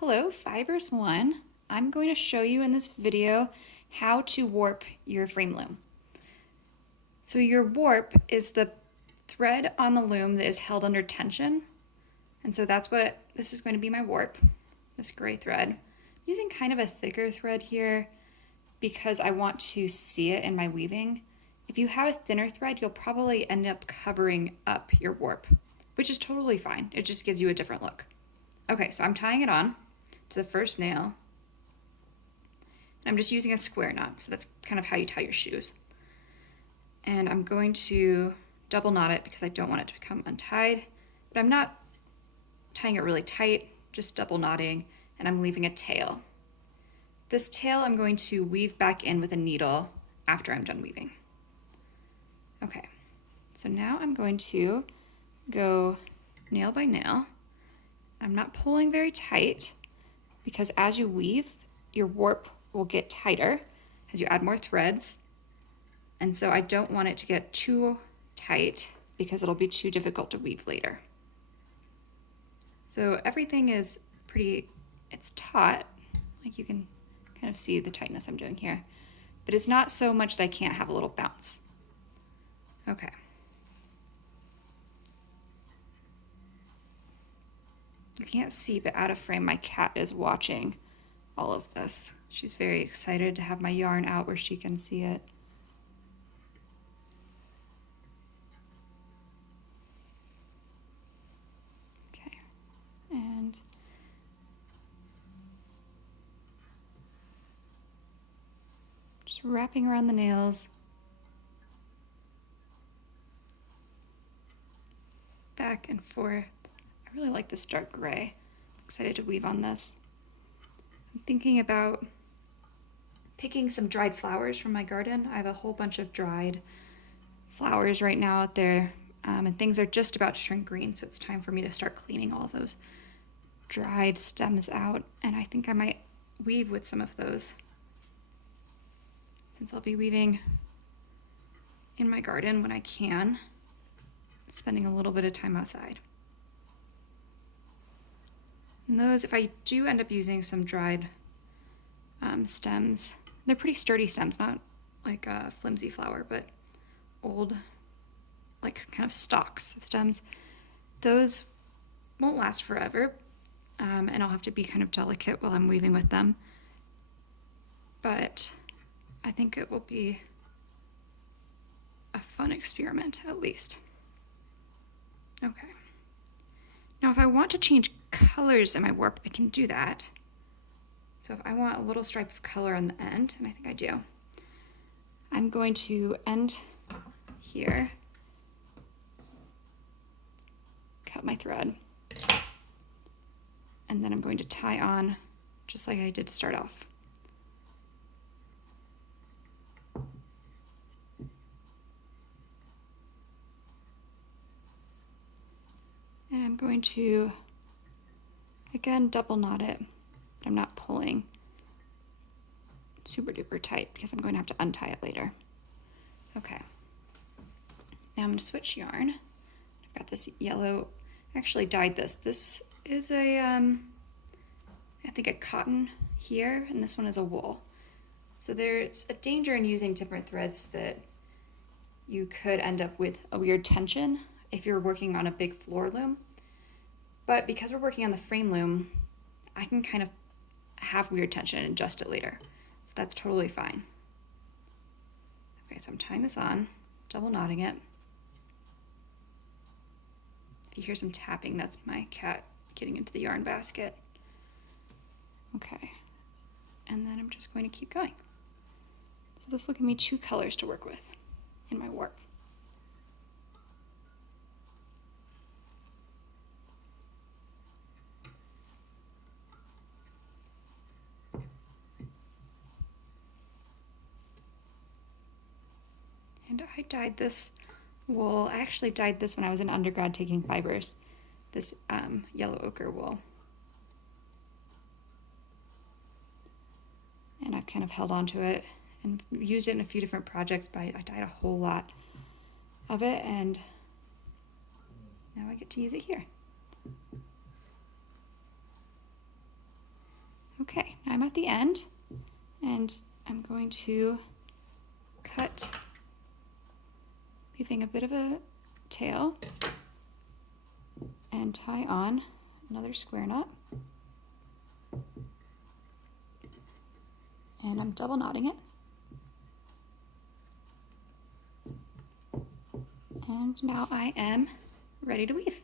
Hello, Fibers 1. I'm going to show you in this video how to warp your frame loom. So your warp is the thread on the loom that is held under tension. And so this is going to be my warp, this gray thread. I'm using kind of a thicker thread here because I want to see it in my weaving. If you have a thinner thread, you'll probably end up covering up your warp, which is totally fine. It just gives you a different look. Okay, so I'm tying it on to the first nail. And I'm just using a square knot, so that's kind of how you tie your shoes. And I'm going to double knot it because I don't want it to become untied, but I'm not tying it really tight, just double knotting, and I'm leaving a tail. This tail I'm going to weave back in with a needle after I'm done weaving. Okay, so now I'm going to go nail by nail. I'm not pulling very tight because as you weave, your warp will get tighter as you add more threads. And so I don't want it to get too tight because it'll be too difficult to weave later. So everything is it's taut, like you can kind of see the tightness I'm doing here, but it's not so much that I can't have a little bounce. Okay. You can't see, but out of frame, my cat is watching all of this. She's very excited to have my yarn out where she can see it. Okay, and just wrapping around the nails. Back and forth. I really like this dark gray. I'm excited to weave on this. I'm thinking about picking some dried flowers from my garden. I have a whole bunch of dried flowers right now out there, and things are just about to turn green, so it's time for me to start cleaning all those dried stems out, and I think I might weave with some of those since I'll be weaving in my garden when I can, spending a little bit of time outside. And those, if I do end up using some dried stems, they're pretty sturdy stems, not like a flimsy flower, but old, like kind of stalks of stems. Those won't last forever, and I'll have to be kind of delicate while I'm weaving with them. But I think it will be a fun experiment, at least. Okay. Now, if I want to change colors in my warp, I can do that. So if I want a little stripe of color on the end, and I think I do, I'm going to end here, cut my thread, and then I'm going to tie on just like I did to start off. And I'm going to, again, double knot it, but I'm not pulling super duper tight because I'm going to have to untie it later. Okay. Now I'm going to switch yarn. I've got this yellow, I actually dyed this. This is I think a cotton here, and this one is a wool. So there's a danger in using different threads that you could end up with a weird tension if you're working on a big floor loom. But because we're working on the frame loom, I can kind of have weird tension and adjust it later. So that's totally fine. Okay, so I'm tying this on, double knotting it. If you hear some tapping, that's my cat getting into the yarn basket. Okay, and then I'm just going to keep going. So this will give me two colors to work with in my warp. And I dyed this wool. I actually dyed this when I was in undergrad taking fibers, this yellow ochre wool. And I've kind of held on to it and used it in a few different projects, but I dyed a whole lot of it, and now I get to use it here. Okay, now I'm at the end, and I'm going to cut, leaving a bit of a tail, and tie on another square knot. And I'm double knotting it. And now I am ready to weave.